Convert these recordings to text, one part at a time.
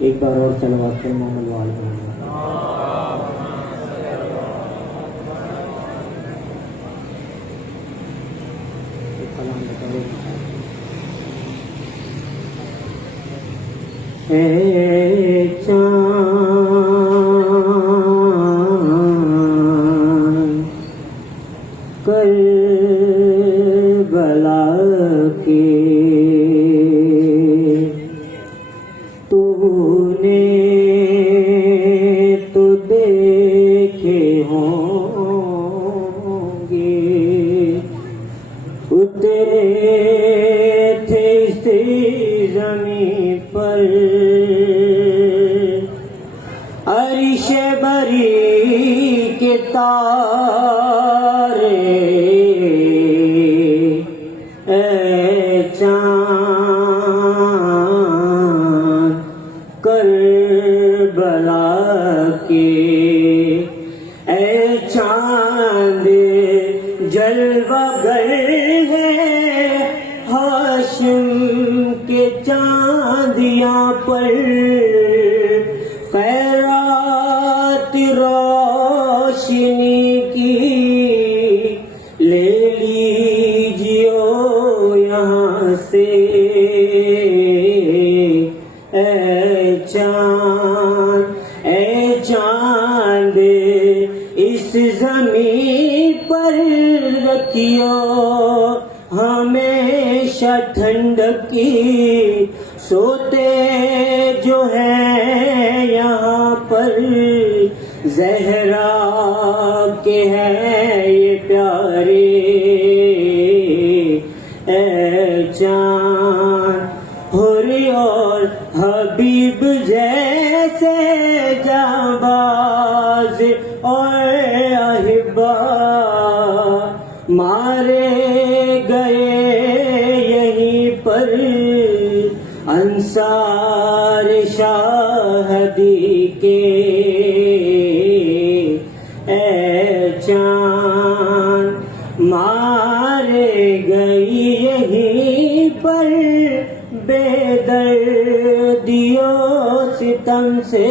ایک بار اور صلوات کریں محمد وآل محمد۔ اے چاند کربلا کے تو نے تو دیکھے ہوں گے، اترے تھے اسی زمین پر عرش بری کے تارے، اے چاند کربلا کے، اے چاند جلوہ گر ہے ہاشم کے چاندیاں پر، خیرات روشنی کی لے لیجیو یہاں سے، اے چاند اس زمین پر رکھیو ہمیشہ ٹھنڈکی، سوتے جو ہیں یہاں پر زہرا کے ہیں یہ پیارے، اے چاند حوری اور حبیب جیسے جانباز اور احبا مارے گئے یہیں پر، انصار شاہدی کے، اے چاند مارے گئی یہیں پر، بے دردیوں ستم سے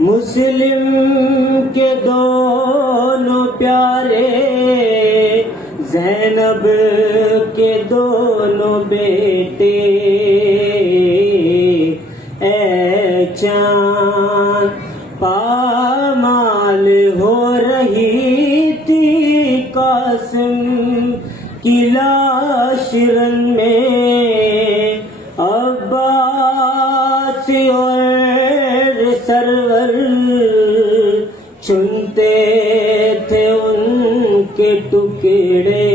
مسلم کے دونوں پیارے، زینب کے دونوں بیٹے، اے چاند پامال ہو رہی تھی قاسم کی لاش رن میں، عباس اور سرور چنتے تھے ان کے ٹکڑے،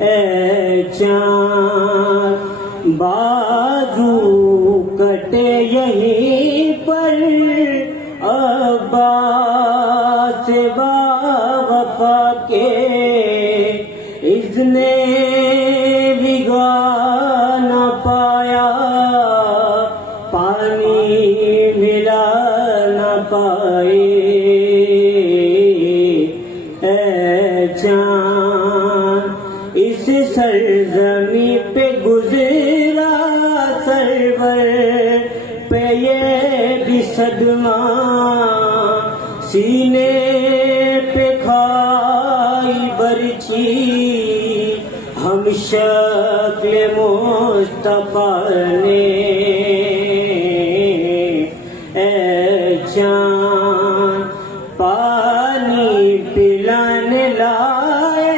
اے چاند بازو کٹے یہیں پر، عباس با وفا کے اذن بگا نہ پایا، پانی ملا نہ پائے، اے چاند اس سرزمین پہ گزرا سرور پہ یہ بھی صدمہ، سینے پہ کھائی برچھی ہم شکل مصطفیٰ نے، اے چاند پانی پلانے لائے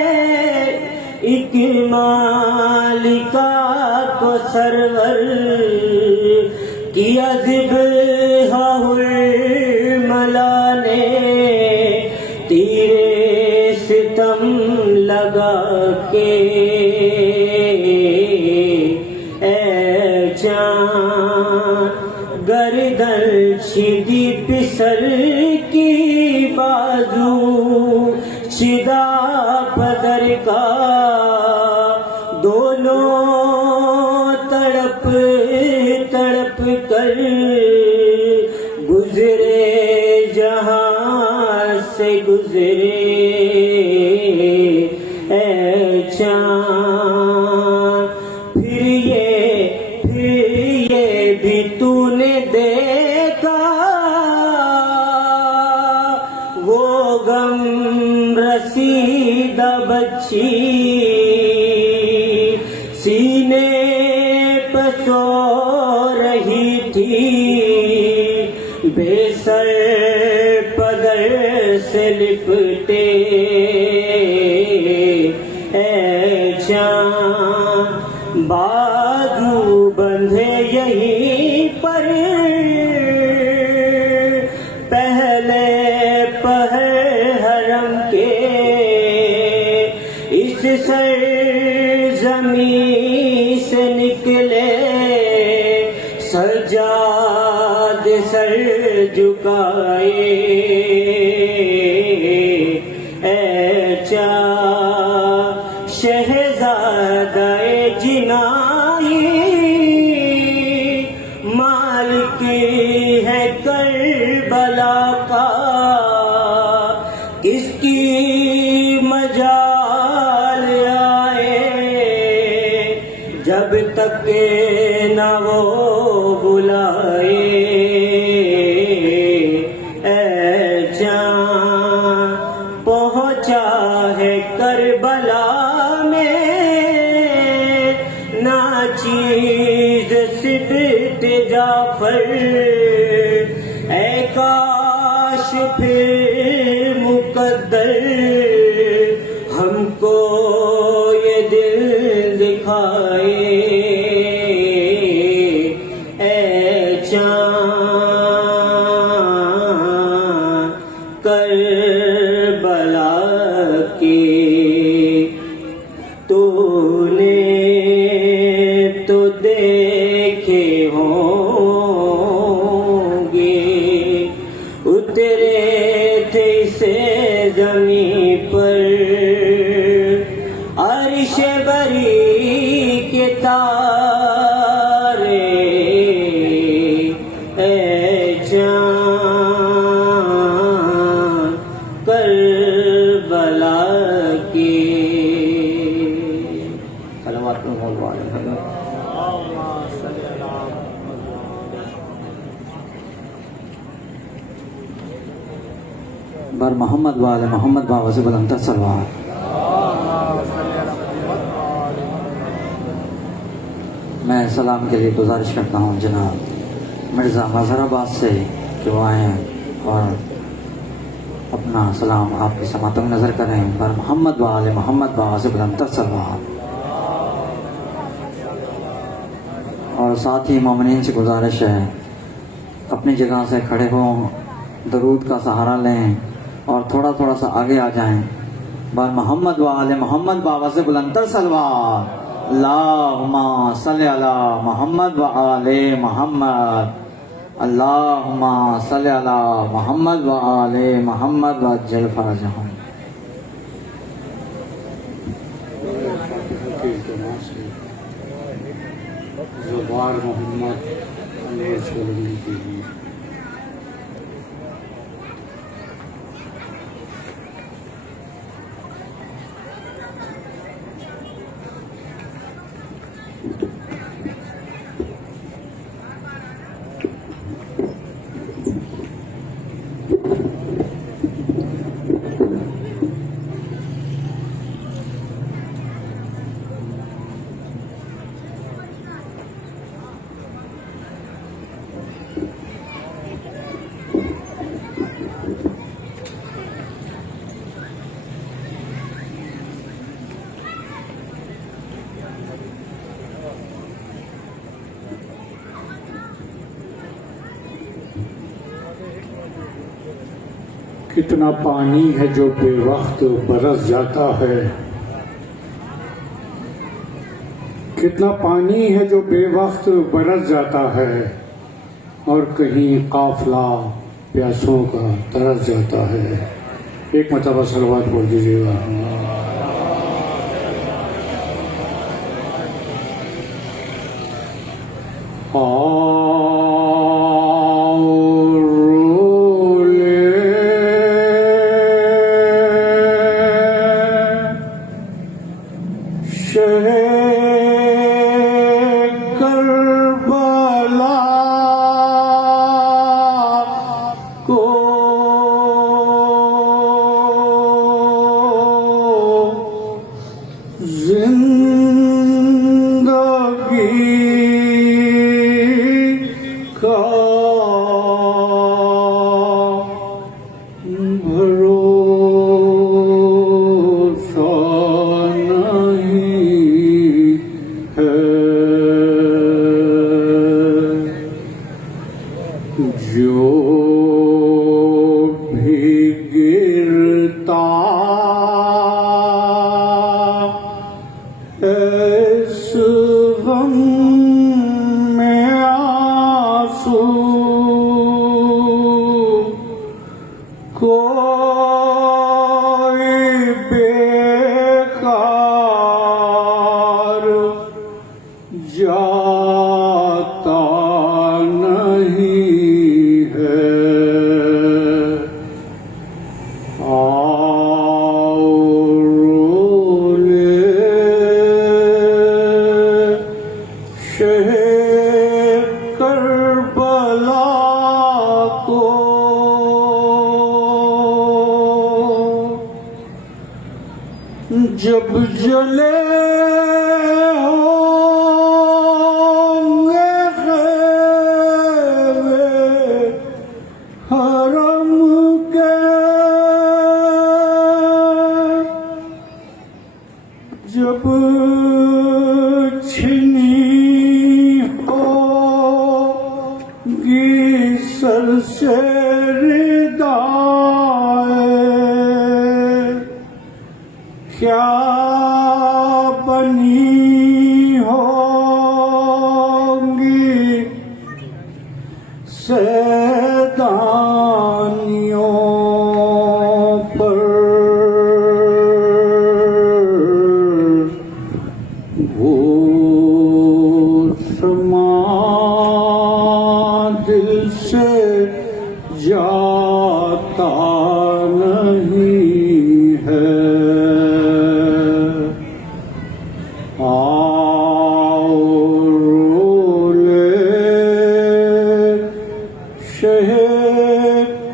ایک مالکہ کو سرور، کیا ذبح الحرملا نے تیرے ستم لگا کے، اے چاند گردن چھدی پسر کی بازو چھدا پدر کا، دونوں تڑپ تڑپ کر گزرے جہاں سے گزرے، اے چاند پھر یہ بے سر پدر سے لپٹے اے جان بازو بندھے یہیں پر پہلے پہر حرم کے اس سرزمین سے نکلے سجاد سر جھکائے اے شہزادہ جنائی مالک ہے کربلا کا کس کی مجال آئے جب تک کہ نہ وہ بلائے اے جان پہنچا ہے کربلا چیز صبت جعفر اے کاش پھر مقدر ہم کو یہ دل دکھائے اے جان کربلا کی تو نے تو دیکھے ہوں گے اترے تھے سے زمین پر عرش بری کے تارے اے جان کربلا کی صلوات بر محمد وآل محمد بابا سے بلند صلوات. میں سلام کے لیے گزارش کرتا ہوں جناب مرزا مظہر آباد سے کہ وہ آئیں اور اپنا سلام آپ کی سماعت میں نظر کریں. بر محمد وآل محمد بابا سے بلند صلوات. اور ساتھ ہی مومنین سے گزارش ہے اپنی جگہ سے کھڑے ہوں، درود کا سہارا لیں اور تھوڑا تھوڑا سا آگے آ جائیں. بر محمد وآل محمد بابا سے بلند صلوات. اللہم صلی علی محمد وآل محمد. اللہم صلی علی محمد وآل محمد وعجل فرجہم. زبان محمد علیہ السلام کے لیے کتنا پانی ہے جو بے وقت برس جاتا ہے، کتنا پانی ہے جو بے وقت برس جاتا ہے، اور کہیں قافلہ پیاسوں کا ترس جاتا ہے. ایک مرتبہ صلوات پڑھ دیجیے گا. زندگی کا اس غم میں آنسو کوئی بیکار جاتا نہیں ہے کربلا کو جب جلے ہوں گے خیمے حرم کے جب چھنی ہوگی سر سے ردائیں کیا بنی ہوگی سیدانیوں پر وہ شمع دل سے جاتا نہیں ہے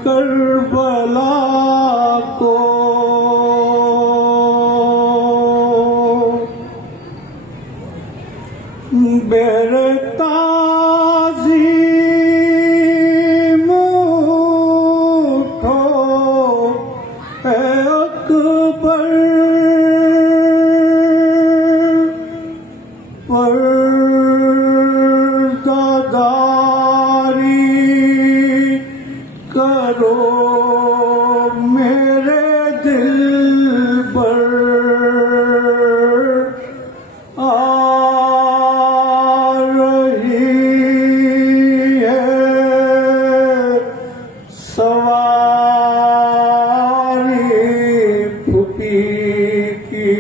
کربلا کو بہر تعظیم اٹھو اے اکبر پرداداری کرو میرے دل پر آ رہی ہے سواری پھوپھی کی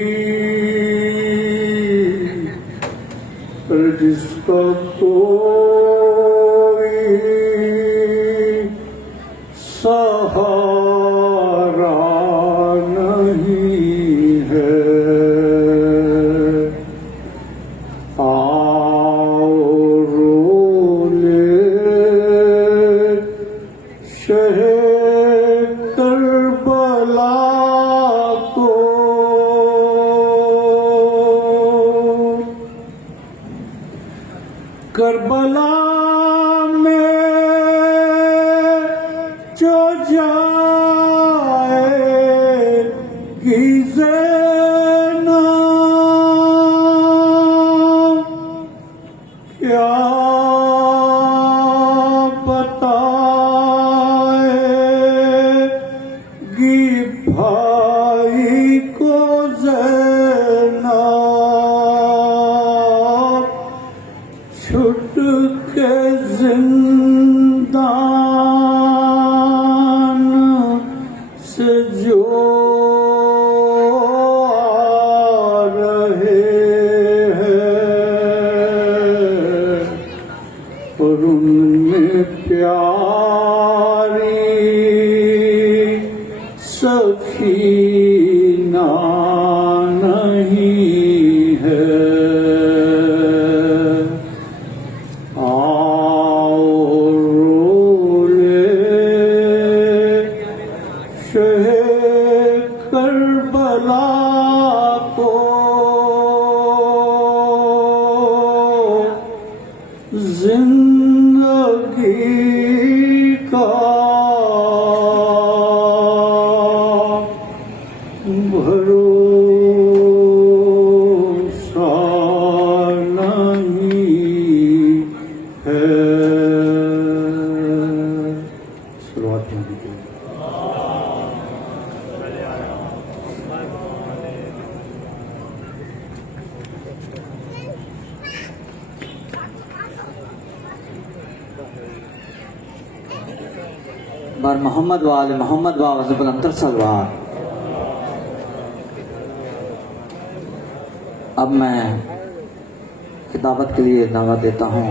جس کا کوئی سہارا نہیں ہے آؤ رو لے شہ کربلا کو کربلا میں جو جائے گی زینب کیا بتائے گی بھائی کو زینب چھٹ کے زندان سے جو آ رہے ہیں اور ان میں پیاری سکینہ نہیں ہے آؤ بر محمد وآل محمد وآل بلندر سلوار. اب میں خطابت کے لیے دعوت دیتا ہوں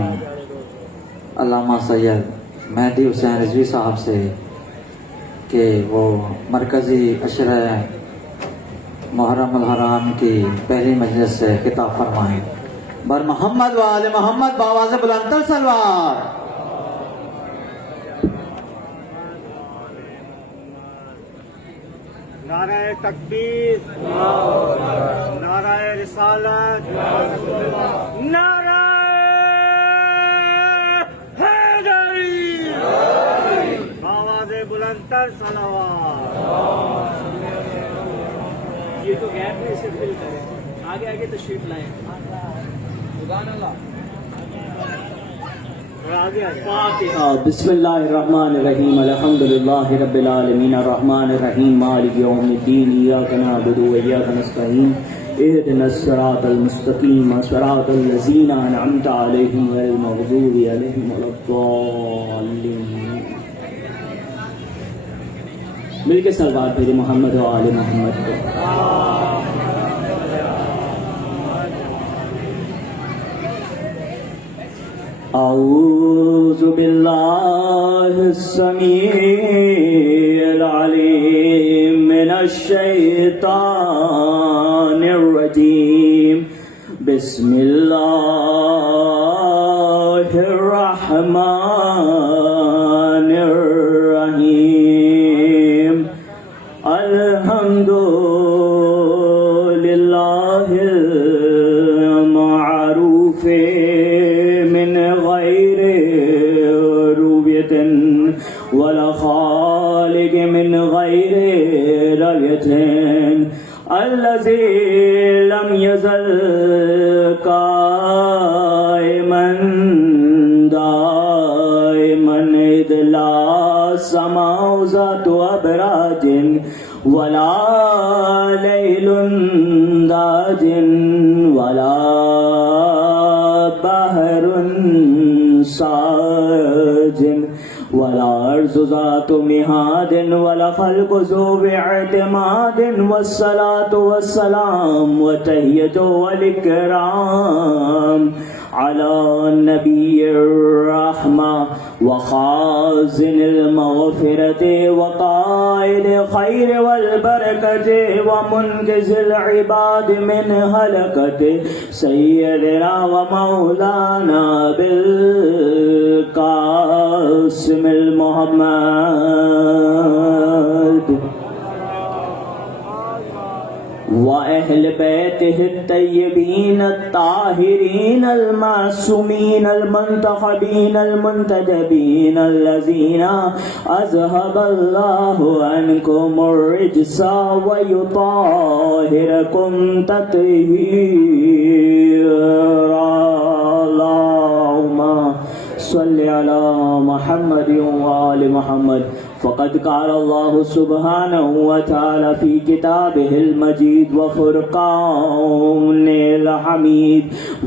علامہ سید مہدی حسین رضوی صاحب سے کہ وہ مرکزی عشرہ محرم الحرام کی پہلی مجلس سے خطاب فرمائیں. بر محمد وآل محمد بآواز بلندر سلوار. نعرہ تکبیر، نعرہ رسالت، نعرہ حیدری، آواز بلندر صلوات. یہ تو گیپ میں اسے فل کریں، آگے آگے تشریف لائیں. سبحان اللہ. بسم اللہ الرحمن الرحیم الحمد للہ رب العالمین الرحمن الرحیم مالک یوم الدین ایاک نعبد و ایاک نستعین اهدنا الصراط المستقیم صراط الذین انعمت علیہم غیر المغضوب علیہم ولا الضالین. مل کے صلوات بھیجے محمد و آل محمد کو. اعوذ باللہ السمیع العلیم من الشیطان الرجیم. بسم اللہ الرحمن الرحیم. الحمد للہ المعروف ولا خالق من غير رية الذي لم يزل قائما دائما إذ لا سماء ذات أبراج ولا ليل داج ولا بحر ساجن ولا أرض ذات مهاد ولا خلق ذو اعتماد. والصلاة والسلام وتحية والإكرام على النبي الرحمة وخازن المغفرة وقائد خير والبركة ومنقذ العباد من هلكة سيدنا ومولانا بالقاسم المحمد وأهل بيته الطيبين الطاهرين المعصومين المنتخبين المنتجبين الذين أذهب الله عنكم الرجس ويطهركم تطهيرا. اللهم صل على محمد وآل محمد. فقد قال الله سبحانه وتعالى في كتابه المجيد وفرقان الحميد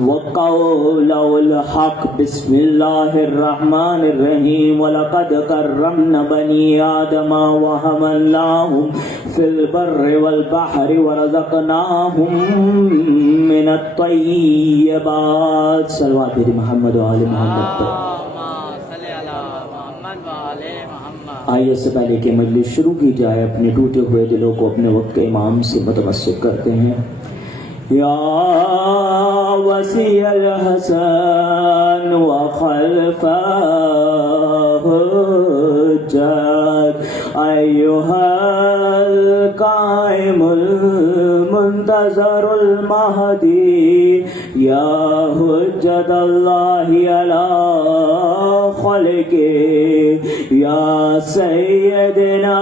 وقوله الحق. بسم الله الرحمن الرحيم. ولقد كرمنا بني آدم وحملناهم في البر والبحر ورزقناهم من الطيبات. صلوات محمد وآل محمد. آئیے اس سے پہلے کہ مجلس شروع کی جائے اپنے ٹوٹے ہوئے دلوں کو اپنے وقت کے امام سے متمسک کرتے ہیں. یا وسیع الحسن وخلفہ حجت ایہا القائم المنتظر المہدی یا حجت اللہ علی خلقہ یا سیدنا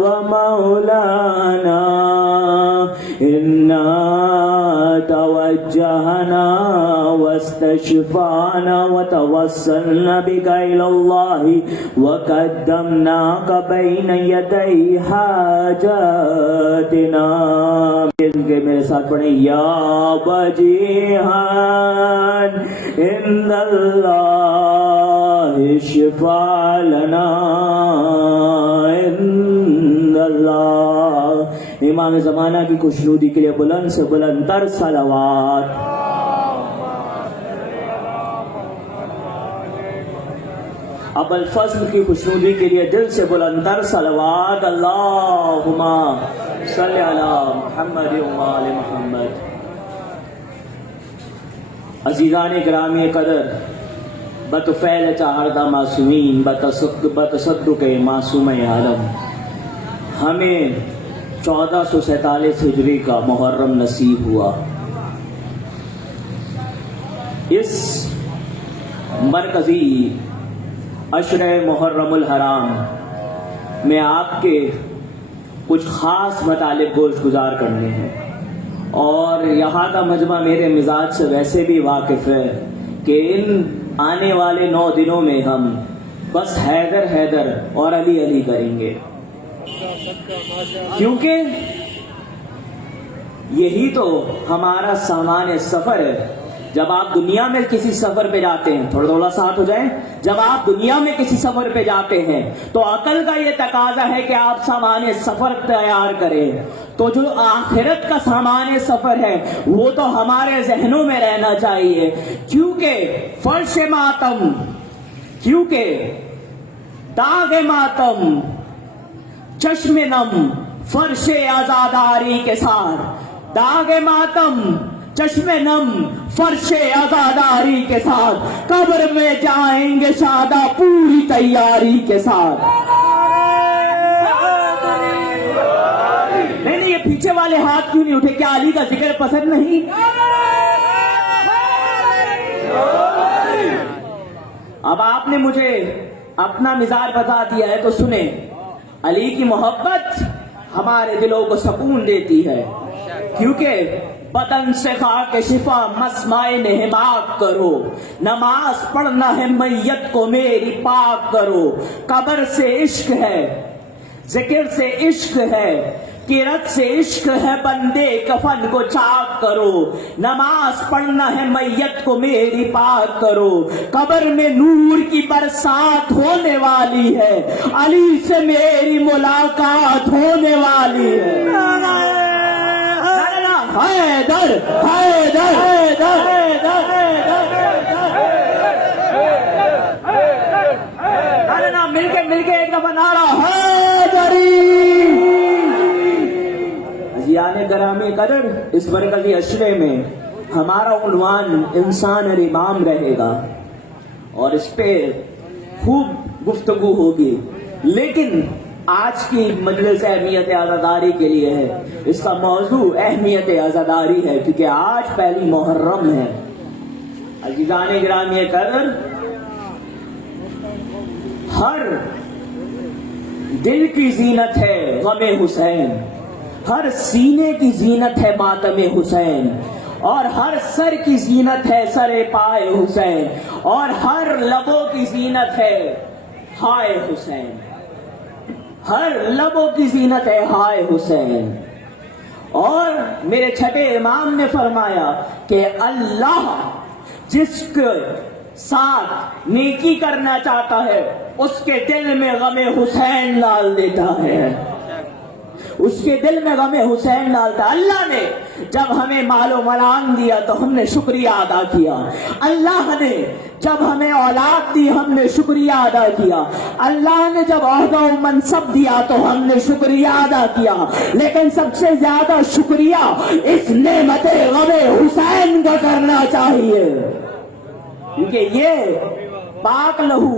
و مولانا انا توجہنا واستشفعنا وتوسلنا بك إلى الله وقدمناك بين يدي حاجاتنا. میرے ساتھ پڑھیں. یا وجیہاً عند اللہ الله شفاء لنا عند الله۔ امام زمانہ کی خوشنودی کے لیے بلند سے بلند تر صلوات۔ ابو الفضل کی خوشنودی کے لیے دل سے بلند تر صلوات۔ اللہم صلی علی محمد و آل محمد۔ عزیزان گرامی قدر، بطفیل چہاردہ معصومین، بتصدق معصوم عالم، ہمیں 1447 ہجری کا محرم نصیب ہوا۔ اس مرکزی عشرہ محرم الحرام میں آپ کے کچھ خاص مطالب گوش گزار کرنے ہیں، اور یہاں کا مجمع میرے مزاج سے ویسے بھی واقف ہے کہ ان آنے والے 9 دنوں میں ہم بس حیدر حیدر اور علی علی کریں گے، کیونکہ یہی تو ہمارا سامان سفر ہے۔ جب آپ دنیا میں کسی سفر پہ جاتے ہیں، تھوڑا ساتھ ہو جائیں، جب آپ دنیا میں کسی سفر پہ جاتے ہیں تو عقل کا یہ تقاضا ہے کہ آپ سامان سفر تیار کریں، تو جو آخرت کا سامان سفر ہے وہ تو ہمارے ذہنوں میں رہنا چاہیے، کیونکہ فرش ماتم، کیونکہ داغ ماتم چشم نم فرش آزاداری کے ساتھ، داغ ماتم چشم نم فرش آزاداری کے ساتھ، قبر میں جائیں گے شادہ پوری تیاری کے ساتھ۔ نہیں، یہ پیچھے والے ہاتھ کیوں نہیں اٹھے؟ کیا علی کا ذکر پسند نہیں؟ اب آپ نے مجھے اپنا مزاج بتا دیا ہے تو سنیں، علی کی محبت ہمارے دلوں کو سکون دیتی ہے، کیونکہ بدن سے خاک شفا مسمع نہماک کرو، نماز پڑھنا ہے میت کو میری پاک کرو، قبر سے عشق ہے، ذکر سے عشق ہے، قرت سے عشق ہے، بندے کفن کو چاک کرو، نماز پڑھنا ہے میت کو میری پاک کرو، قبر میں نور کی برسات ہونے والی ہے، علی سے میری ملاقات ہونے والی ہے۔ حیدر حیدر حیدر حیدر، مل کے ایک دفعہ نعرہ حیدری۔ عزیزان گرامی قدر، اس مرکزی عشرے میں ہمارا عنوان انسان اور امام رہے گا، اور اس پہ خوب گفتگو ہوگی، لیکن آج کی مجلس اہمیت عزاداری کے لیے ہے، اس کا موضوع اہمیت عزاداری ہے، کیونکہ آج پہلی محرم ہے۔ عزیزان گرامی قدر، ہر دل کی زینت ہے غم حسین، ہر سینے کی زینت ہے ماتم حسین، اور ہر سر کی زینت ہے سر پائے حسین، اور ہر لبوں کی زینت ہے ہائے حسین، ہر لبوں کی زینت ہے ہائے حسین۔ اور میرے چھٹے امام نے فرمایا کہ اللہ جس کے ساتھ نیکی کرنا چاہتا ہے اس کے دل میں غم حسین ڈال دیتا ہے، اس کے دل میں غم حسین ڈالتا ہے۔ اللہ نے جب ہمیں مال و ملان دیا تو ہم نے شکریہ ادا کیا، اللہ نے جب ہمیں اولاد دی ہم نے شکریہ ادا کیا، اللہ نے جب عہدہ و منصب دیا تو ہم نے شکریہ ادا کیا، لیکن سب سے زیادہ شکریہ اس نعمت غم حسین کا کرنا چاہیے، کیونکہ یہ پاک لہو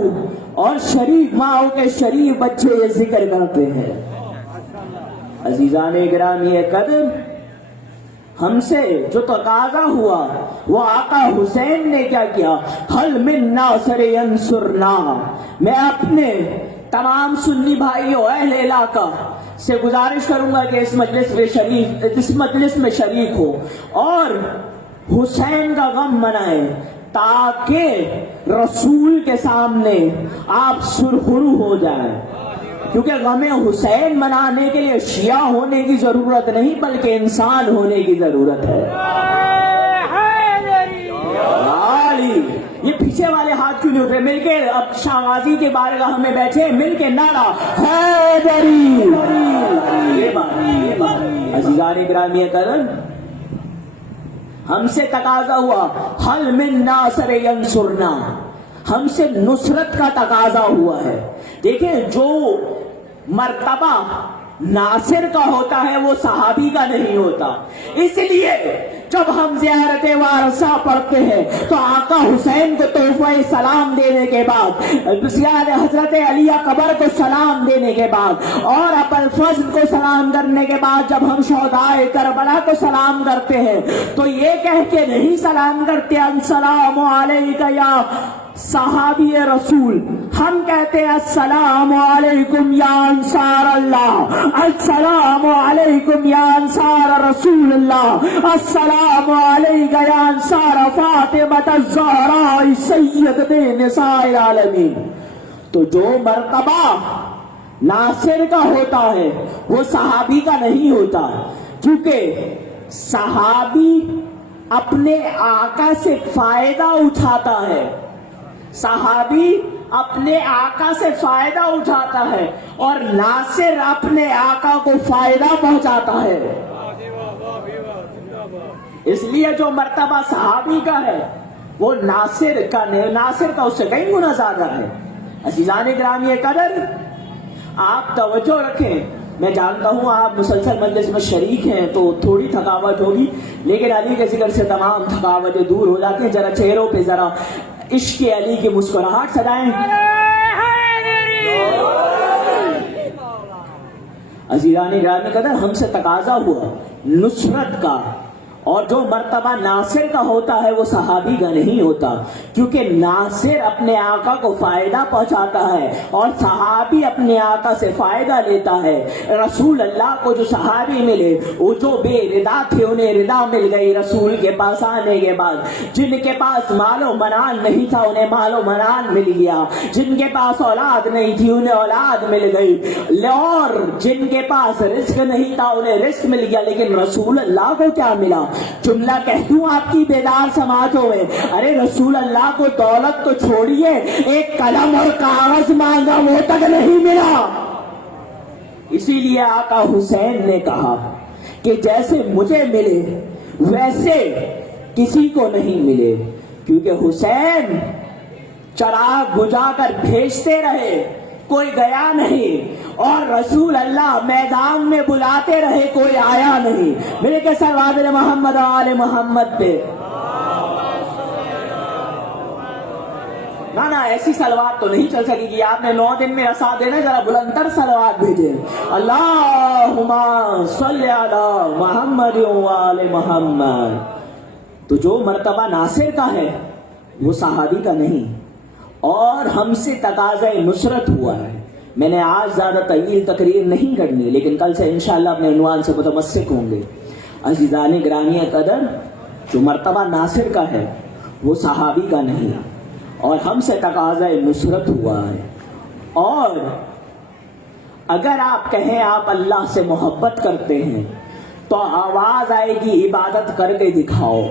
اور شریف ماؤں کے شریف بچے یہ ذکر کرتے ہیں۔ عزیزان گرامی قدر، ہم سے جو تقاضا ہوا وہ آقا حسین نے کیا کیا؟ حل من ناصر ینصرنا۔ میں اپنے تمام سنی بھائیوں اہل علاقہ سے گزارش کروں گا کہ اس مجلس میں شریک ہو اور حسین کا غم منائیں، تاکہ رسول کے سامنے آپ سرخرو ہو جائیں، کیونکہ غم حسین منانے کے لیے شیعہ ہونے کی ضرورت نہیں بلکہ انسان ہونے کی ضرورت ہے۔ یہ پیچھے والے ہاتھ کیوں نہیں اٹھ رہے؟ مل کے اب شاہغازی کے بارگاہ میں بیٹھے، مل کے نعرہ حیدری۔ یہ بات عزیزان گرامی قدر، ہم سے تقاضا ہوا حل من ناصر ینصرنا، ہم سے نصرت کا تقاضا ہوا ہے۔ دیکھیں جو مرتبہ ناصر کا ہوتا ہے وہ صحابی کا نہیں ہوتا، اس لیے جب ہم زیارت وارثہ پڑھتے ہیں تو آقا حسین کو تحفہ سلام دینے کے بعد، حضرت علی قبر کو سلام دینے کے بعد اور ابو الفضل کو سلام کرنے کے بعد جب ہم شہدائے کربلا کو سلام کرتے ہیں تو یہ کہہ کے نہیں سلام کرتے السلام علیکہ یا صحابی رسول، ہم کہتے ہیں السلام علیکم یا انصار اللہ، السلام علیکم یا انصار رسول اللہ، السلام علیکم یا انصار فاطمہ الزہراء سیدۃ نساء العالمین۔ تو جو مرتبہ ناصر کا ہوتا ہے وہ صحابی کا نہیں ہوتا، کیونکہ صحابی اپنے آقا سے فائدہ اٹھاتا ہے، صحابی اپنے آقا سے فائدہ اٹھاتا ہے اور ناصر اپنے آقا کو فائدہ پہنچاتا ہے۔ اس لیے جو مرتبہ صحابی کا ہے وہ ناصر کا نہیں، ناصر کا اس سے کئی گنا زیادہ ہے۔ عزیزان گرامی قدر، آپ توجہ رکھیں، میں جانتا ہوں آپ مسلسل مجلس میں شریک ہیں تو تھوڑی تھکاوٹ ہوگی، لیکن علی کے ذکر سے تمام تھکاوٹیں دور ہو جاتی ہیں۔ ذرا چہروں پہ ذرا عشق علی کی مسکراہٹ سجائیں۔ عزیزان گرامی قدر، ہم سے تقاضا ہوا نصرت کا، اور جو مرتبہ ناصر کا ہوتا ہے وہ صحابی کا نہیں ہوتا، کیونکہ ناصر اپنے آقا کو فائدہ پہنچاتا ہے اور صحابی اپنے آقا سے فائدہ لیتا ہے۔ رسول اللہ کو جو صحابی ملے وہ جو بے ردا تھے انہیں ردا مل گئی رسول کے پاس آنے کے بعد، جن کے پاس مال و منال نہیں تھا انہیں مال و منال مل گیا، جن کے پاس اولاد نہیں تھی انہیں اولاد مل گئی، اور جن کے پاس رزق نہیں تھا انہیں رزق مل گیا۔ لیکن رسول اللہ کو کیا ملا؟ جملہ کہہ دوں آپ کی بیدار سماجوں میں، ارے رسول اللہ کو دولت تو چھوڑیے، ایک قلم اور کاغذ مانگا وہ تک نہیں ملا۔ اسی لیے آقا حسین نے کہا کہ جیسے مجھے ملے ویسے کسی کو نہیں ملے، کیونکہ حسین چراغ بجھا کر بھیجتے رہے، کوئی گیا نہیں، اور رسول اللہ میدان میں بلاتے رہے، کوئی آیا نہیں۔ میرے کے صلوات محمد آل محمد پہ نا ایسی صلوات تو نہیں چل سکے گی، آپ نے 9 دن میں رسا دینا، ذرا بلندر صلوات بھیجے، اللہم صلی علی محمد وآل محمد۔ تو جو مرتبہ ناصر کا ہے وہ صحابی کا نہیں، اور ہم سے تقاضا نصرت ہوا ہے۔ میں نے آج زیادہ طویل تقریر نہیں کرنی، لیکن کل سے انشاءاللہ اپنے عنوان سے متمسک ہوں گے۔ عزیزان گرامی قدر، جو مرتبہ ناصر کا ہے وہ صحابی کا نہیں، اور ہم سے تقاضا نصرت ہوا ہے۔ اور اگر آپ کہیں آپ اللہ سے محبت کرتے ہیں تو آواز آئے گی عبادت کر کے دکھاؤ،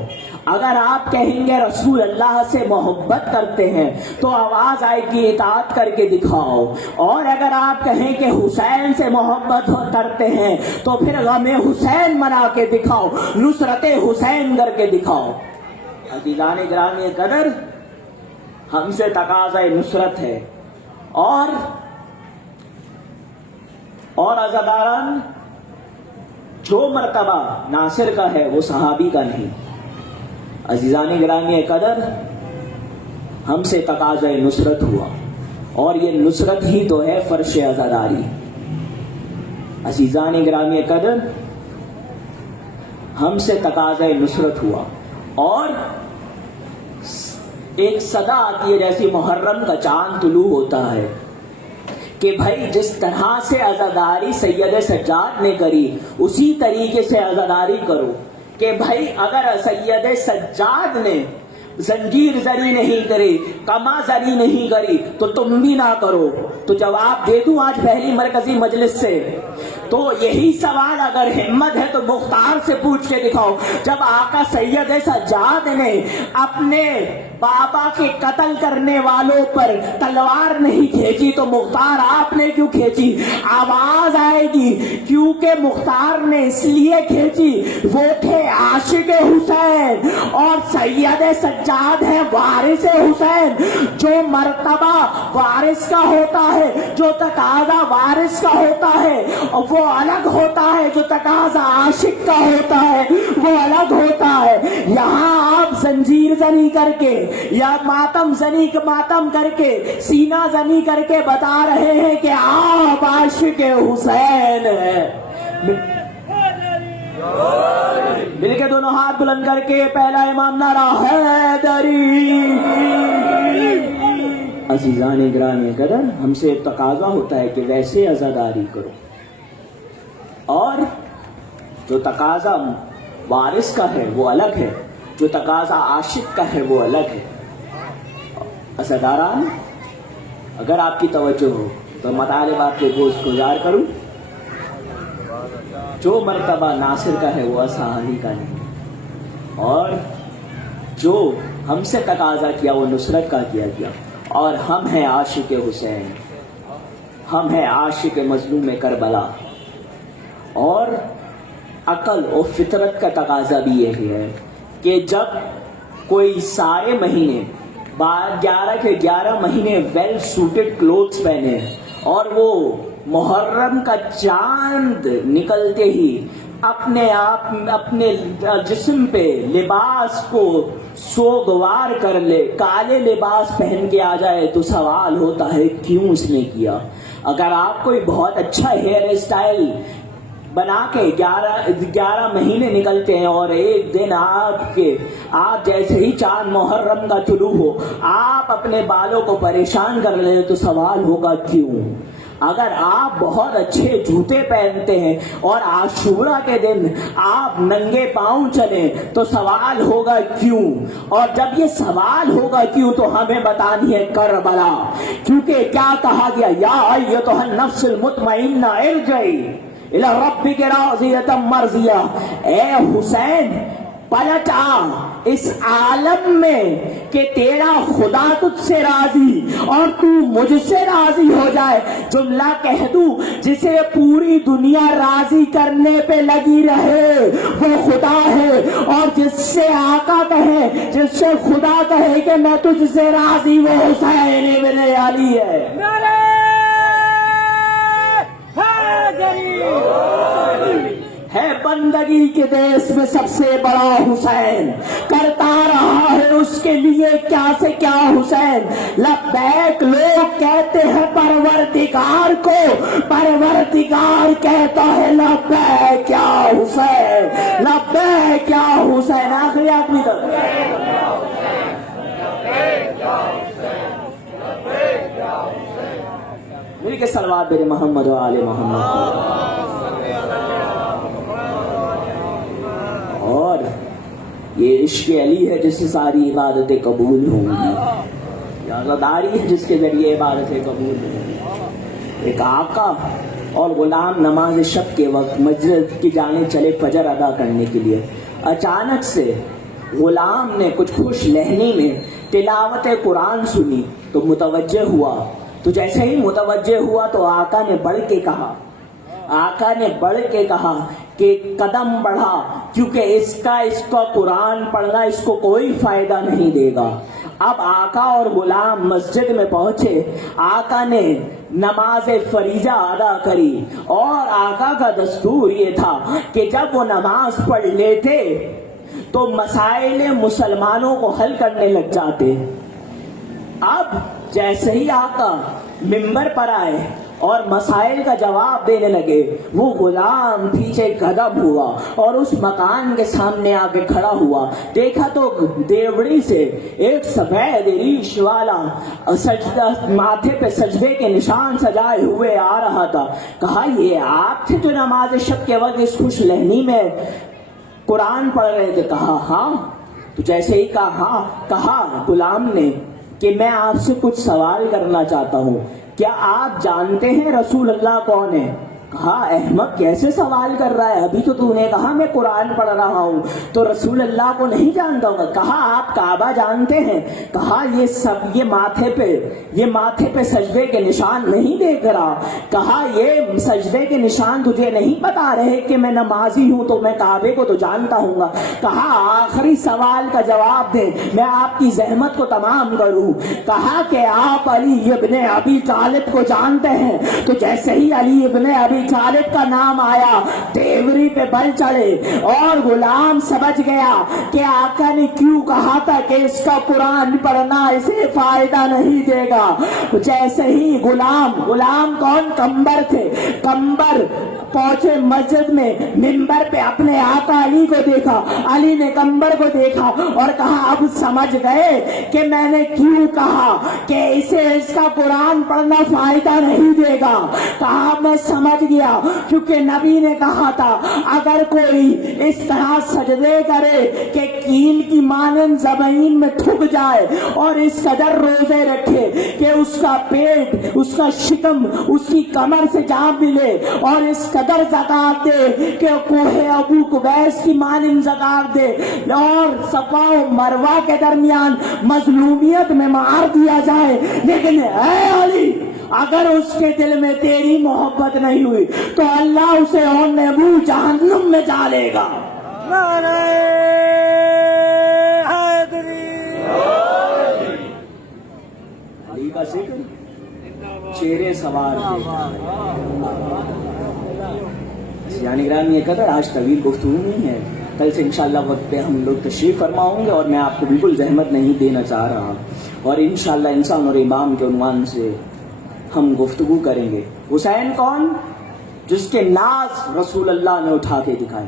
اگر آپ کہیں گے رسول اللہ سے محبت کرتے ہیں تو آواز آئے گی اطاعت کر کے دکھاؤ، اور اگر آپ کہیں کہ حسین سے محبت کرتے ہیں تو پھر غم حسین منا کے دکھاؤ، نصرت حسین کر کے دکھاؤ۔ عزیزان گرامی قدر، ہم سے تقاضا نصرت ہے، اور عزاداران، جو مرتبہ ناصر کا ہے وہ صحابی کا نہیں۔ عزیزان گرامی قدر، ہم سے تقاضا نصرت ہوا، اور یہ نصرت ہی تو ہے فرش عزاداری۔ عزیزان گرامی قدر، ہم سے تقاضا نصرت ہوا، اور ایک صدا آتی ہے جیسی محرم کا چاند طلوع ہوتا ہے کہ بھائی جس طرح سے عزاداری سید سجاد نے کری اسی طریقے سے عزاداری کرو، کہ بھائی اگر سید سجاد نے زنجیر زری نہیں کری، کما زری نہیں کری تو تم بھی نہ کرو۔ تو جواب دے دوں آج پہلی مرکزی مجلس سے، تو یہی سوال اگر ہمت ہے تو مختار سے پوچھ کے دکھاؤ. جب آقا سید سجاد نے اپنے بابا کے قتل کرنے والوں پر تلوار نہیں کھینچی تو مختار آپ نے کیوں کھینچی؟ آواز آئے گی کیونکہ مختار نے اس لیے کھینچی، وہ تھے عاشق حسین اور سید سجاد ہے وارث حسین. جو مرتبہ وارث کا ہوتا ہے، جو تقاضا وارث کا ہوتا ہے وہ الگ ہوتا ہے، جو تقاضا عاشق کا ہوتا ہے وہ الگ ہوتا ہے. یہاں آپ زنجیر زنی کر کے یا ماتم زنی ماتم کر کے سینہ زنی کر کے بتا رہے ہیں کہ آپ عاشق حسین ہیں. مل کے دونوں ہاتھ بلند کر کے پہلا امام نعرہ حیدری. عزیزان گرامی قدر، ہم سے تقاضا ہوتا ہے کہ ویسے عزاداری کرو، اور جو تقاضا وارث کا ہے وہ الگ ہے، جو تقاضا عاشق کا ہے وہ الگ ہے. عزاداران، اگر آپ کی توجہ ہو تو مطالبات کے گوشت گزار کروں. جو مرتبہ ناصر کا ہے وہ اصحابی کا نہیں، اور جو ہم سے تقاضا کیا وہ نصرت کا کیا گیا. اور ہم ہیں عاشق حسین، ہم ہیں عاشق مظلوم کربلا. اور عقل اور فطرت کا تقاضا بھی یہی ہے کہ جب کوئی سارے مہینے 11 کے 11 مہینے ویل سوٹڈ کلوتھس پہنے اور وہ محرم کا چاند نکلتے ہی اپنے آپ اپنے جسم پہ لباس کو سوگوار کر لے، کالے لباس پہن کے آ جائے، تو سوال ہوتا ہے کیوں اس نے کیا؟ اگر آپ کوئی بہت اچھا ہیئر اسٹائل بنا کے 11 مہینے نکلتے ہیں اور ایک دن آپ جیسے ہی چاند محرم کا طلوع ہو آپ اپنے بالوں کو پریشان کر لیں تو سوال ہوگا کیوں؟ اگر آپ بہت اچھے جوتے پہنتے ہیں اور عاشورہ کے دن آپ ننگے پاؤں چلیں تو سوال ہوگا کیوں؟ اور جب یہ سوال ہوگا کیوں تو ہمیں بتانی ہے کربلا. کیونکہ کیا کہا گیا؟ یا ایتھا النفس المطمئنہ ارجعی الی ربک راضیۃ مرضیہ. اے حسین پلٹ آ اس عالم میں کہ تیرا خدا تجھ سے راضی اور تو مجھ سے راضی ہو جائے. جملہ کہہ دوں جسے پوری دنیا راضی کرنے پہ لگی رہے وہ خدا ہے، اور جس سے آقا کہے، جس سے خدا کہے کہ میں تجھ سے راضی وہ حسین ابن علی ہے. ہے بندگی کے دیس میں سب سے بڑا حسین، کرتا رہا ہے اس کے لیے کیا سے کیا حسین. لبیک لوگ کہتے ہیں پروردگار کو، پروردگار کہتا ہے لبیک یا حسین، لبیک یا حسین. آخری آدمی تک مل کے صلوات بر محمد و آل محمد. اور یہ عشق علی ہے جس سے ساری عبادتیں قبول ہوں گی، یا عزاداری ہے جس کے ذریعے عبادتیں قبول ہوں گی. ایک آقا اور غلام نماز شب کے وقت مسجد کی جانب چلے فجر ادا کرنے کے لیے. اچانک سے غلام نے کچھ خوش لہنی میں تلاوت قرآن سنی تو متوجہ ہوا. تو جیسے ہی متوجہ ہوا تو آقا نے بڑھ کے کہا کہ قدم بڑھا، کیونکہ اس کا قرآن پڑھنا اس کو کوئی فائدہ نہیں دے گا. اب آقا اور غلام مسجد میں پہنچے. آقا نے نماز فریضہ ادا کری اور آقا کا دستور یہ تھا کہ جب وہ نماز پڑھ لیتے تو مسائل مسلمانوں کو حل کرنے لگ جاتے. اب جیسے ہی آقا منبر پر آئے اور مسائل کا جواب دینے لگے، وہ غلام پیچھے قدم ہوا اور اس مکان کے سامنے آ کے کھڑا ہوا. دیکھا تو دیوڑی سے ایک سفید ریش والا سجدہ ماتھے پہ سجدے کے نشان سجائے ہوئے آ رہا تھا. کہا یہ آپ تھے جو نماز شب کے وقت اس خوش لہنی میں قرآن پڑھ رہے تھے؟ کہا ہاں. تو جیسے ہی کہا غلام نے کہ میں آپ سے کچھ سوال کرنا چاہتا ہوں. کیا آپ جانتے ہیں رسول اللہ کون ہے؟ کہا احمد کیسے سوال کر رہا ہے، ابھی تو نے کہا میں قرآن پڑھ رہا ہوں، تو رسول اللہ کو نہیں جانتا ہوں. کہا آپ کعبہ جانتے ہیں؟ کہا یہ ماتھے پہ سجدے کے نشان نہیں دیکھ رہا. کہا یہ سجدے کے نشان تجھے نہیں بتا رہے کہ میں نمازی ہوں تو میں کعبے کو تو جانتا ہوں گا. کہا آخری سوال کا جواب دیں، میں آپ کی زحمت کو تمام کروں. کہا کہ آپ علی ابن ابی طالب کو جانتے ہیں؟ تو جیسے ہی علی ابن ابی طالب کا نام آیا تیوری پہ بل چڑھے، اور غلام سمجھ گیا کہ آقا نے کیوں کہا تھا کہ اس کا قرآن پڑھنا اسے فائدہ نہیں دے گا. جیسے ہی غلام کون؟ کمبر تھے. کمبر پہنچے مسجد میں، منبر پہ اپنے آقا علی کو دیکھا، علی نے کمبر کو دیکھا اور کہا اب سمجھ گئے کہ میں نے کیوں کہا کہ اسے اس کا قرآن پڑھنا فائدہ نہیں دے گا. کہا میں سمجھ گیا، کیونکہ نبی نے کہا تھا اگر کوئی اس طرح سجدے کرے کہ کیل کی مانند زمین میں تھک جائے اور اس قدر روزے رکھے کہ اس کا پیٹ، اس کا شکم اس کی کمر سے جا ملے، اور اس قدر زکات دے کہ کوہ ابو قبیس کی مانند زکات دے، اور صفا و مروہ کے درمیان مظلومیت میں مار دیا جائے، لیکن اے علی اگر اس کے دل میں تیری محبت نہیں ہوئی تو اللہ اسے اور نبو جہنم میں ڈالے گا. علی کا ذکر چہرے سوار یعنی گرام یہ قدر آج طویل گفتگو نہیں ہے، کل سے انشاءاللہ وقت پہ ہم لوگ تشریف فرما ہوں گے، اور میں آپ کو بالکل زحمت نہیں دینا چاہ رہا، اور انشاءاللہ انسان اور امام کے عنوان سے ہم گفتگو کریں گے. حسین کون؟ جس کے ناز رسول اللہ نے اٹھا کے دکھائے.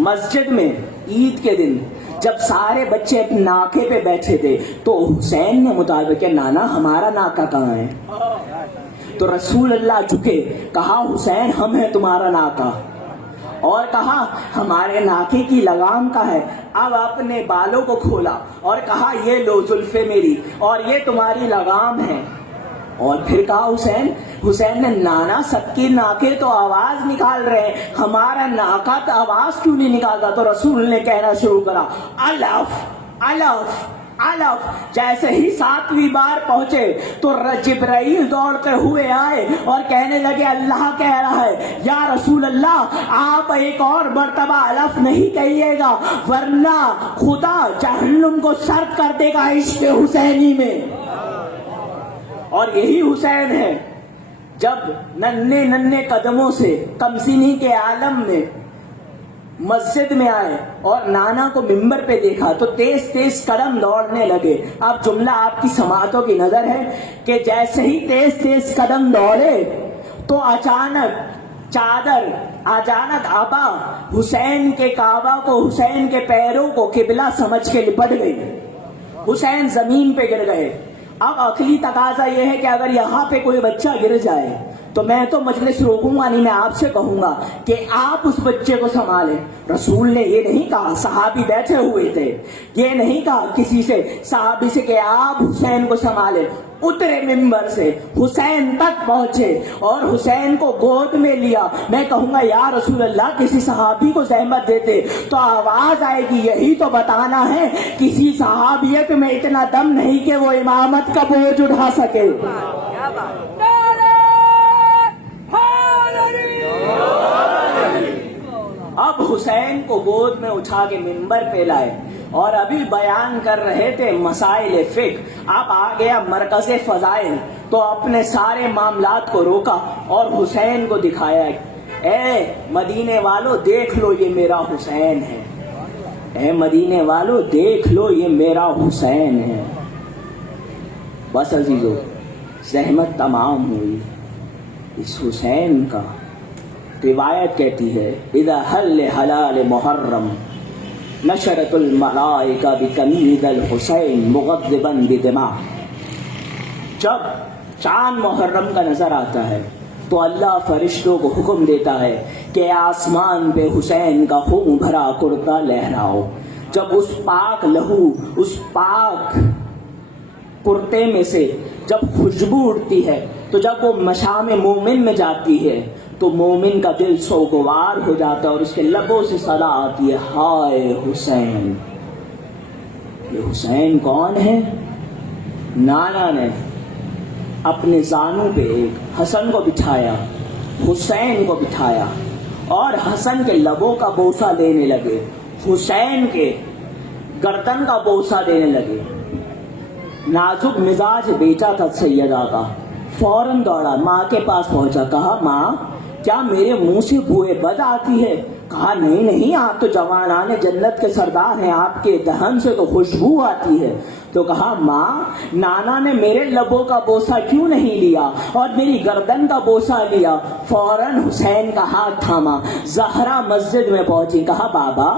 مسجد میں عید کے دن جب سارے بچے اپنے ناکے پہ بیٹھے تھے تو حسین نے مطالبہ کیا نانا ہمارا ناکا کہاں ہے؟ تو رسول اللہ جھکے، کہا حسین ہم ہیں تمہارا ناکا، اور کہا ہمارے ناکے کی لگام کا ہے. اب اپنے بالوں کو کھولا اور کہا یہ لو زلفے میری اور یہ تمہاری لگام ہے. اور پھر کہا حسین نے نانا سب کے ناکے تو آواز نکال رہے ہیں، ہمارا ناکا تو آواز کیوں نہیں نکالتا؟ تو رسول نے کہنا شروع کرا الف الف الف. جیسے ہی 7ویں بار پہنچے تو جبرائیل دوڑتے ہوئے آئے اور کہنے لگے اللہ کہہ رہا ہے یا رسول اللہ آپ ایک اور مرتبہ الف نہیں کہیے گا ورنہ خدا جہنم کو سرد کر دے گا عشق حسینی میں. اور یہی حسین ہے جب ننھے قدموں سے کمسینی کے عالم میں مسجد میں آئے اور نانا کو ممبر پہ دیکھا تو تیز قدم دوڑنے لگے. اب جملہ آپ کی سماعتوں کی نظر ہے کہ جیسے ہی تیز قدم دوڑے تو اچانک آبا حسین کے کعبہ کو، حسین کے پیروں کو قبلہ سمجھ کے لپٹ گئی. حسین زمین پہ گر گئے. اب عقلی تقاضا یہ ہے کہ اگر یہاں پہ کوئی بچہ گر جائے تو میں تو مجلس روکوں گا نہیں، میں آپ سے کہوں گا کہ آپ اس بچے کو سنبھالیں. رسول نے یہ نہیں کہا، صحابی بیٹھے ہوئے تھے، یہ نہیں کہا کسی سے صحابی سے کہ آپ حسین کو سنبھالیں. اترے ممبر سے حسین تک پہنچے اور حسین کو گود میں لیا. میں کہوں گا یا رسول اللہ کسی صحابی کو زحمت دیتے تو آواز آئے گی یہی تو بتانا ہے کسی صحابیت میں اتنا دم نہیں کہ وہ امامت کا بوجھ اٹھا سکے. اب حسین کو گود میں اٹھا کے ممبر پہ لائے اور ابھی بیان کر رہے تھے مسائل فقہ. اب آ گیا مرکز فضائل تو اپنے سارے معاملات کو روکا اور حسین کو دکھایا. اے مدینے والو دیکھ لو یہ میرا حسین ہے، اے مدینے والو دیکھ لو یہ میرا حسین ہے. بس عزیزو زحمت تمام ہوئی. اس حسین کا روایت کہتی ہے اذا حل حلال محرم نشرت الملائکہ بکمید الحسین مغضبا بدماء. جب چاند محرم کا نظر آتا ہے تو اللہ فرشتوں کو حکم دیتا ہے کہ آسمان پہ حسین کا خون بھرا کرتا لہراؤ. جب اس پاک لہو، اس پاک کرتے میں سے جب خوشبو اڑتی ہے تو جب وہ مشام مومن میں جاتی ہے تو مومن کا دل سوگوار ہو جاتا ہے اور اس کے لبوں سے صدا آتی ہے ہائے حسین. یہ حسین کون ہے؟ نانا نے اپنے زانوں پہ ایک حسن کو بٹھایا، حسین کو بٹھایا اور حسن کے لبوں کا بوسہ لینے لگے، حسین کے گردن کا بوسہ دینے لگے. نازک مزاج بیٹا تھا سیدہ کا، فوراً دوڑا ماں کے پاس پہنچا، کہا ماں کیا میرے منہ سے بوئے بد آتی ہے؟ کہا نہیں نہیں، آپ تو جوانان جنت کے سردار ہیں، آپ کے دہن سے تو خوشبو آتی ہے. تو کہا ماں نانا نے میرے لبوں کا بوسہ کیوں نہیں لیا اور میری گردن کا بوسہ لیا؟ فوراً حسین کا ہاتھ تھاما، زہرا مسجد میں پہنچی، کہا بابا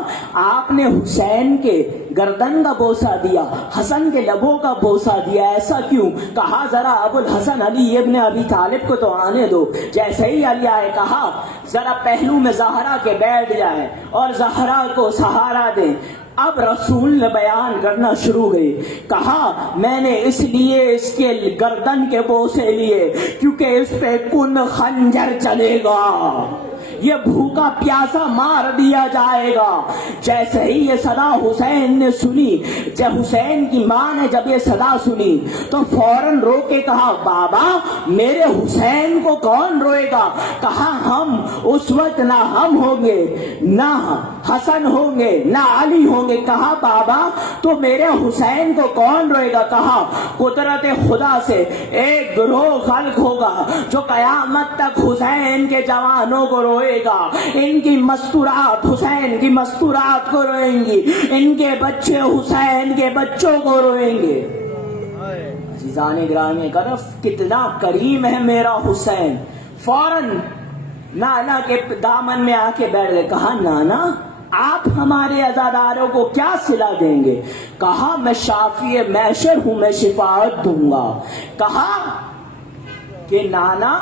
آپ نے حسین کے گردن کا بوسہ دیا، حسن کے لبوں کا بوسہ دیا، ایسا کیوں؟ کہا ذرا ابو الحسن علی ابن ابی طالب کو تو آنے دو. جیسے ہی علی آئے کہا ذرا پہلو میں زہرا کے بیٹھ جائے اور زہرا کو سہارا دیں. اب رسول نے بیان کرنا شروع ہوئی، کہا میں نے اس لیے اس کے گردن کے بوسے لیے کیونکہ اس پہ کن خنجر چلے گا، یہ بھوکا پیاسا مار دیا جائے گا. جیسے ہی یہ صدا حسین نے سنی، جب حسین کی ماں نے جب یہ صدا سنی تو فوراً رو کے کہا بابا میرے حسین کو کون روئے گا؟ کہا ہم اس وقت نہ ہم ہوں گے، نہ حسن ہوں گے، نہ علی ہوں گے. کہا بابا تو میرے حسین کو کون روئے گا؟ کہا قدرت خدا سے ایک گروہ خلق ہوگا جو قیامت تک حسین کے جوانوں کو روئے گا، ان کی مستورات حسین کی مستورات کو روئیں گی، ان کے بچے حسین کے بچوں کو روئیں گے. عزیزان گرامی قدر کتنا کریم ہے میرا حسین. فوراً نانا کے دامن میں آ کے بیٹھ گئے، کہا نانا آپ ہمارے عزاداروں کو کیا صلہ دیں گے؟ کہا میں شافی محشر ہوں، میں شفاعت دوں گا. کہا کہ نانا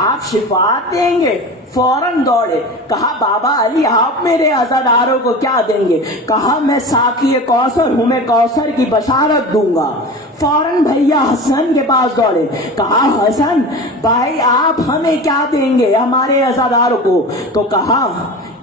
آپ شفاعت دیں گے؟ فوراً دوڑے، کہا بابا علی آپ میرے عزاداروں کو کیا دیں گے؟ کہا میں ساقی کوثر ہوں، میں کوثر کی بشارت دوں گا. فوراً بھیا حسن کے پاس دوڑے، کہا حسن بھائی آپ ہمیں کیا دیں گے ہمارے عزاداروں کو؟ تو کہا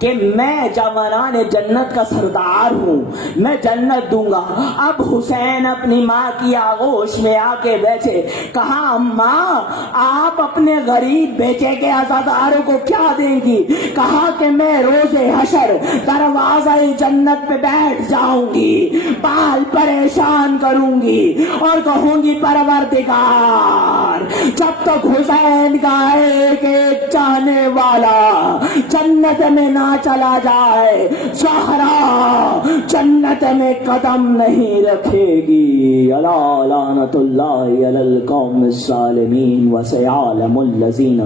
کہ میں جوانان جنت کا سردار ہوں، میں جنت دوں گا. اب حسین اپنی ماں کی آغوش میں آ کے بیٹھے، کہا اماں آپ اپنے غریب بیٹے کے عزاداروں کو کیا دیں گی؟ کہا کہ میں روز حشر دروازہ جنت پہ بیٹھ جاؤں گی، بال پریشان کروں گی اور کہوں گی پروردگار جب تک حسین کا ایک ایک چاہنے والا جنت میں نہ چلا جائے زہرا جنت میں قدم نہیں رکھے گی. الا لعنت اللہ علی القوم الظالمین وسيعلم الذین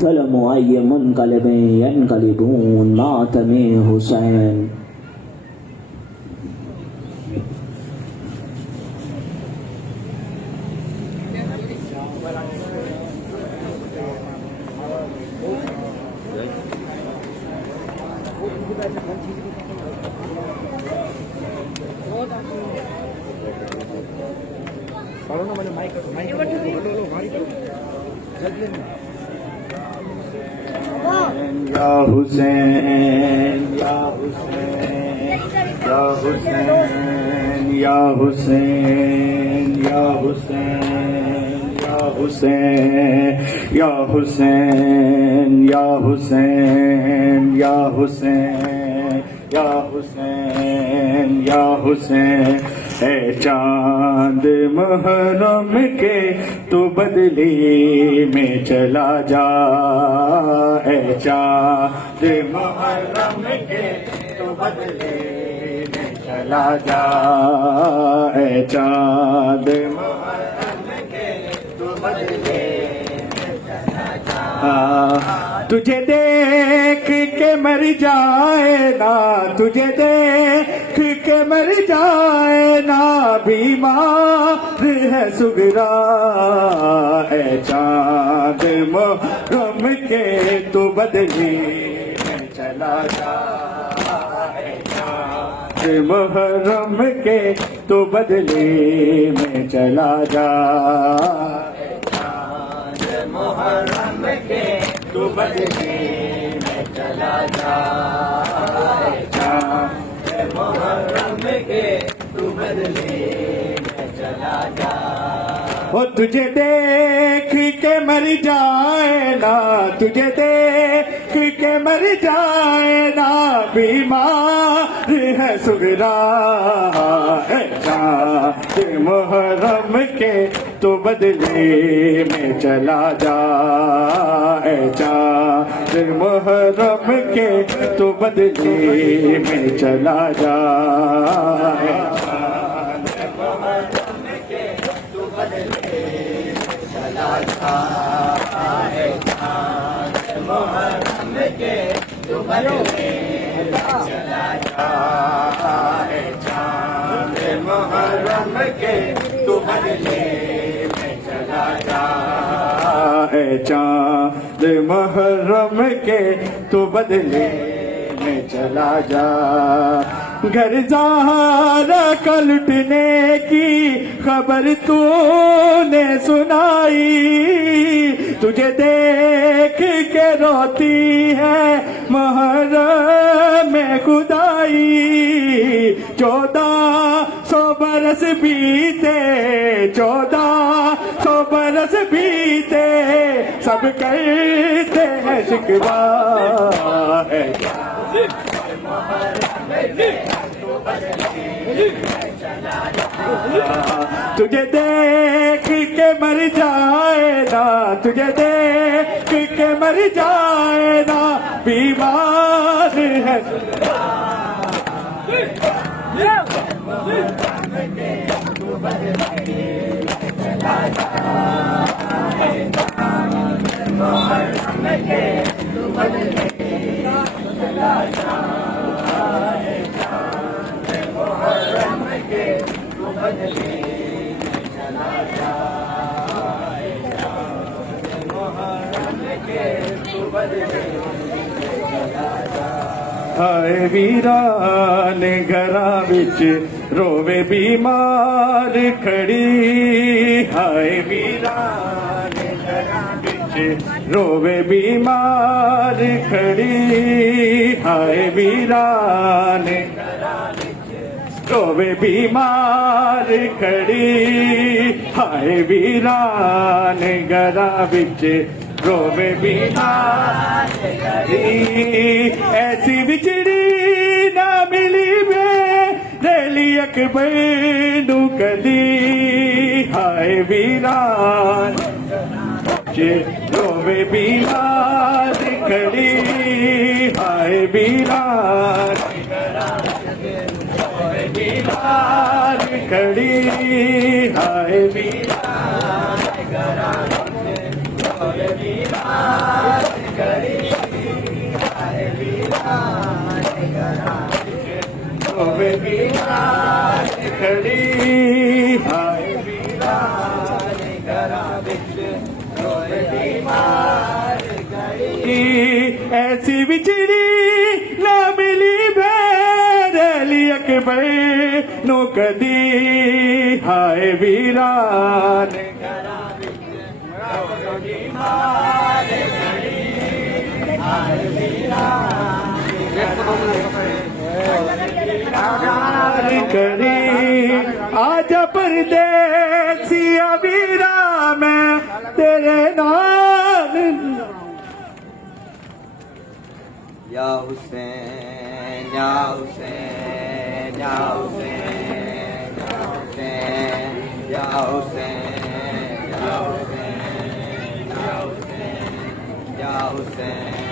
ظلموا ای منقلب ینقلبون. ماتم حسین. یا حسین یا حسین یا حسین یا حسین یا حسین یا حسین یا حسین یا حسین یا حسین یا حسین یا حسین. اے چاند محرم کے تو بدلی میں چلا جا، اے چاند محرم کے تو بدلی میں چلا جا، اے چاند محرم کے تو بدلی میں چلا جا. تجھے دیکھ کے مر جائے نا، تجھے دیکھ کے مر جائے نا بیمار ہے سگرا، اے چاند محرم کے تو بدلی میں چلا جا، اے چاند محرم کے تو بدلی میں چلا جا، اے چاند محرم کے تو بدلے میں چلا جا چاند محرم کے تو بدلے میں چلا جا وہ تجھے دیکھ کے مر جائے نا تجھے دیکھ کے مر جائے نا بیمار ہے سغرا چاند محرم کے تو بدلے میں چلا جا چاند محرم کے تو بدلے میں چلا جا محرم کے تو بدلے چلا جا چاند محرم کے تو بدلے میں چلا جا چاند محرم کے تو بدلے میں چلا جا گھر زہرا کا لٹنے کی خبر تو نے سنائی تجھے دیکھ کے روتی ہے محرم میں خدائی 1400 برس بیتے 1400 برس بیتے سب کرتے ہیں شکوہ ہے تجھے دیکھ کے مر جائے نا تجھے دیکھ کے مر جائے نا بیمار ہے ہائے ویران گھراں وچ رووے بیمار کھڑی ہائے ویران گھراں وچ رووے بیمار کھڑی ہائے ویران رووے بیمار کھڑی ہائے ویران گھراں وچ رووے بیمار کھڑی ایسی بچڑی نہ ملی دلی اکبر نو کدی ہائے ویران رووے بیمار کھڑی ہائے ویران بیمار کھڑی ہائے ویران بیمار کھڑی ہائے ویران بیمار کھڑی ہائے ویران ایسی بچڑی نہ ملی بھیلی اکبر نو کدی ہائے ویران کری آج پردیسی ویرا میں تیرے نال یا حسین یا حسین یا حسین یا حسین یا حسین یا حسین یا حسین